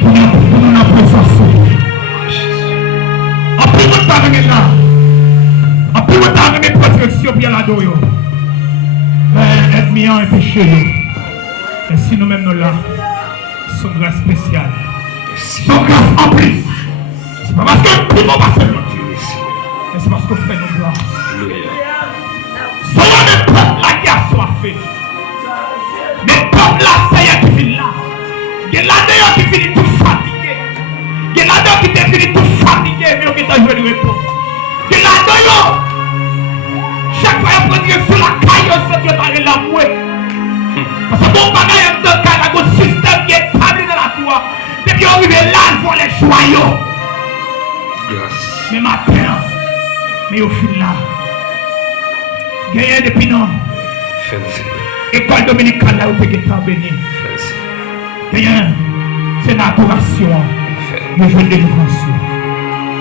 Pour nous en présence. En plus de temps, en plus de temps, mes protection bien la dos. Aide-moi un péché. Et si nous-mêmes nous là, son grâce spéciale. Son grâce en plus. C'est pas parce que tout le monde va faire notre Dieu. Mais c'est parce qu'on fait nos grâces. Soyons des peuples là qui a soifé. Des peuples là, c'est qui finit là. Il y a là-dedans qui finit tout fatigué. Il y a là-dedans qui finit tout fatigué. Mais on est en jouer de repos. Il y a là-dedans. Chaque fois qu'on prend sur la caille, on se fait parler la mouette. Parce que bon bagage est dans le cas, il y a un système qui est établi dans la foi. Depuis qu'on arrive là, il faut les joyaux. Mais matin, mais au final, gagné depuis non. École dominicale là où tu es béni. Gagné, c'est l'adoration. Le jeu de délivrance.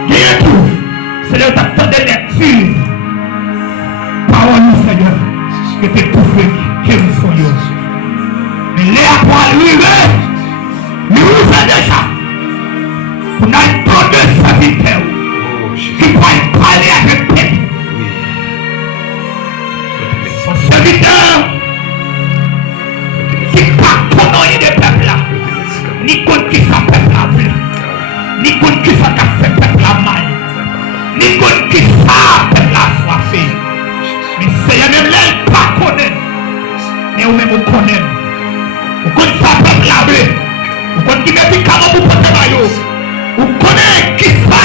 Gagné tout, c'est le temps de lecture. Parole du Seigneur, que tu es tout fait, qui est son Dieu. Mais les après lui déjà. On a le temps de serviteur qui va parler avec le peuple. Son serviteur qui ne va pas connaître le peuple là, ni contre qui ça peuple a vu, ni contre qui ça a fait peuple a mal, ni contre qui ça peuple a soifé. Mais c'est même là, il ne pas connaître. Mais vous-même vous connaissez. Vous connaissez ça peuple a vu. Vous connaissez qui met des cadeaux pour porter maillot. Vous connaissez qui ça.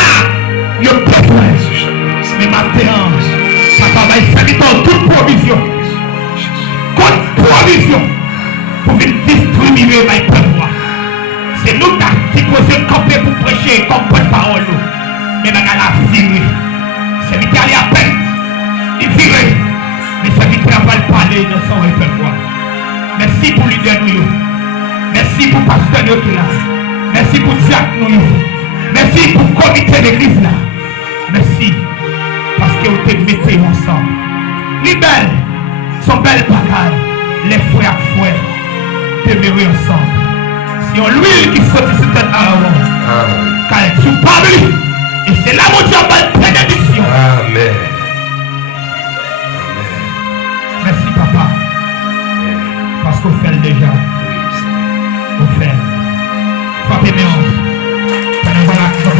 Vous besoin. Mais maintenant, papa va servir toute provision. Toute provision. Pour venir distribuer ma peuple. C'est nous qui posons camper pour prêcher comme bonne parole. Mais maintenant, la vie. C'est lui qui a à peine. Il vit. Mais ça vit va le parler dans son répertoire. Merci pour l'idée de nous. Merci pour pasteur de là. Merci pour diacre nous. Merci pour le comité d'église là. Merci parce que vous te mettez ensemble. Les belles sont belles bagailles. Les frères demeurer ensemble. Si on l'huile qui saute sur cette arbre. Car tu parles. Et c'est là mon Dieu va le bénédiction. Amen. Merci papa. Parce qu'on fait le déjà.